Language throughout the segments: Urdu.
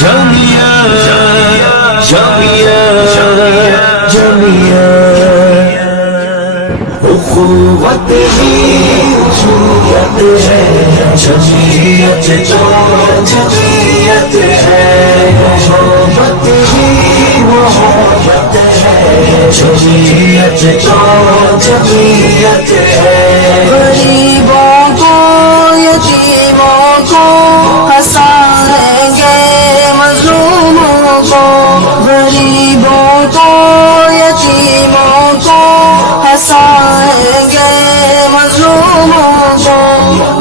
جمعیت جمعیت جمعیت اخوت ہی اخوت ہے جمعیت تو جمعیت ہے محبت ہی محبت ہے جمعیت تو جمعیت ہے غریبوں کو یتیموں کو ہنسائیں گے مظلوموں کو غریبوں کو یتیموں کو ہنسائیں گے مظلوموں کو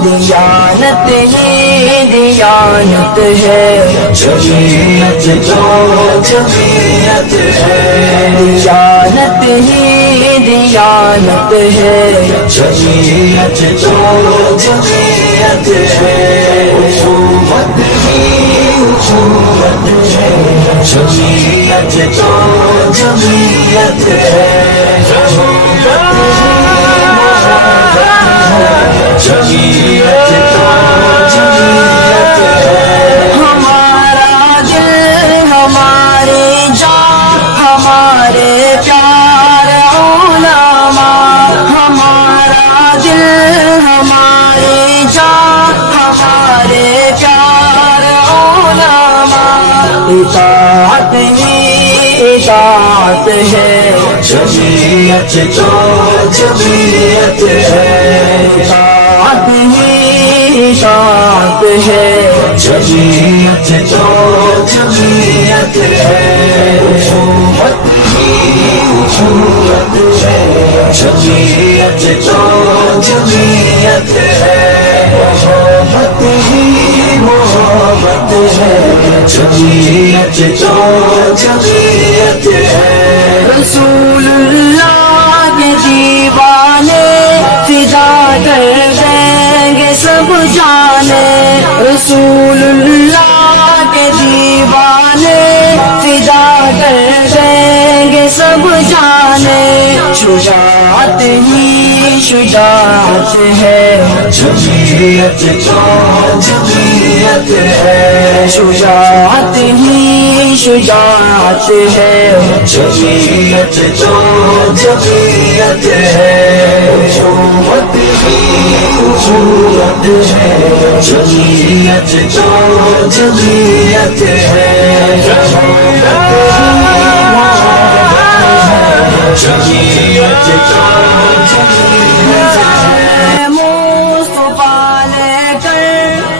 دیانت ہی دیانت ہے جمعیت تو جمعیت ہے دیانت ہی دیانت ہے جمعیت تو جمعیت ہے اخوت ہی اخوت ہے جمعیت تو جمعیت ہے جمعیت تو جمعیت ہے ہمارا دل ہماری جان ہمارے پیارے علماء ہمارا دل ہماری جان ہمارے پیارے علماء اطاعت ہی اطاعت ہے جمعیت تو جمعیت ہے اطاعت ہی اطاعت ہے جمعیت تو جمعیت ہے اخوت ہی اخوت ہے جمعیت تو جمعیت ہے محبت ہی محبت ہے جمعیت تو جمعیت ہے رسول اللہ کے دیوانے فدا کر دیں گے سب جانے رسول اللہ کے دیوانے فدا کر دیں گے سب جانے شجاعت ہی شجاعت ہے جمعیت تو جمعیت ہے شجاعت ہی شجاعت ہے جمعیت تو جمعیت ہے اخوت ہی اخوت ہے جمعیت تو جمعیت ہے جمعیت تو جمعیت ہے مصطفیٰ لے کر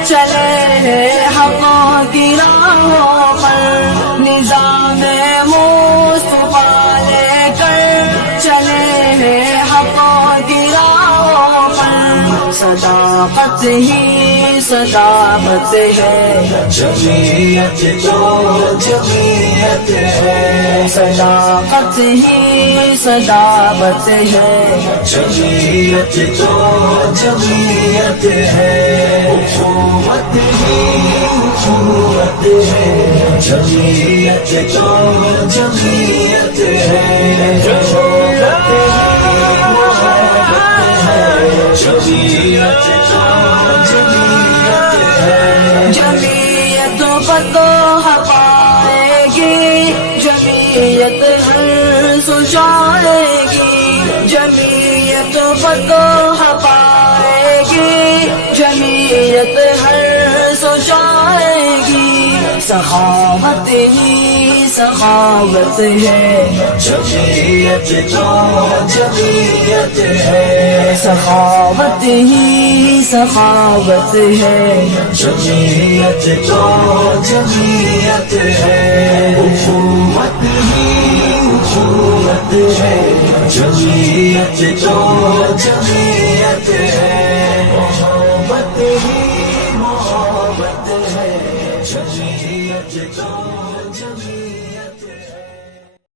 چلے حقوں کی راہوں پر نظام مصطفیٰ لے کر چلے حقوں کی راہوں پر صداقت ہی صداقت ہے جمعیت تو جمعیت ہے صداقت ہی صداقت ہے جمعیت تو جمعیت ہے اخوت ہی اخوت ہے جمعیت تو جمعیت ہے جمعیت تو جمعیت ہے جمعیت فتح پائے گی جمعیت ہر سو جائے گی جمعیت فتح پائے گی جمعیت ہر سو جائے گی سخاوت ہی سخاوت ہے جمعیت تو جمعیت ہے سخاوت ہی سخاوت ہے جمعیت تو جمعیت ہے اخوت ہی اخوت ہے جمعیت تو جمعیت ہے محبت ہی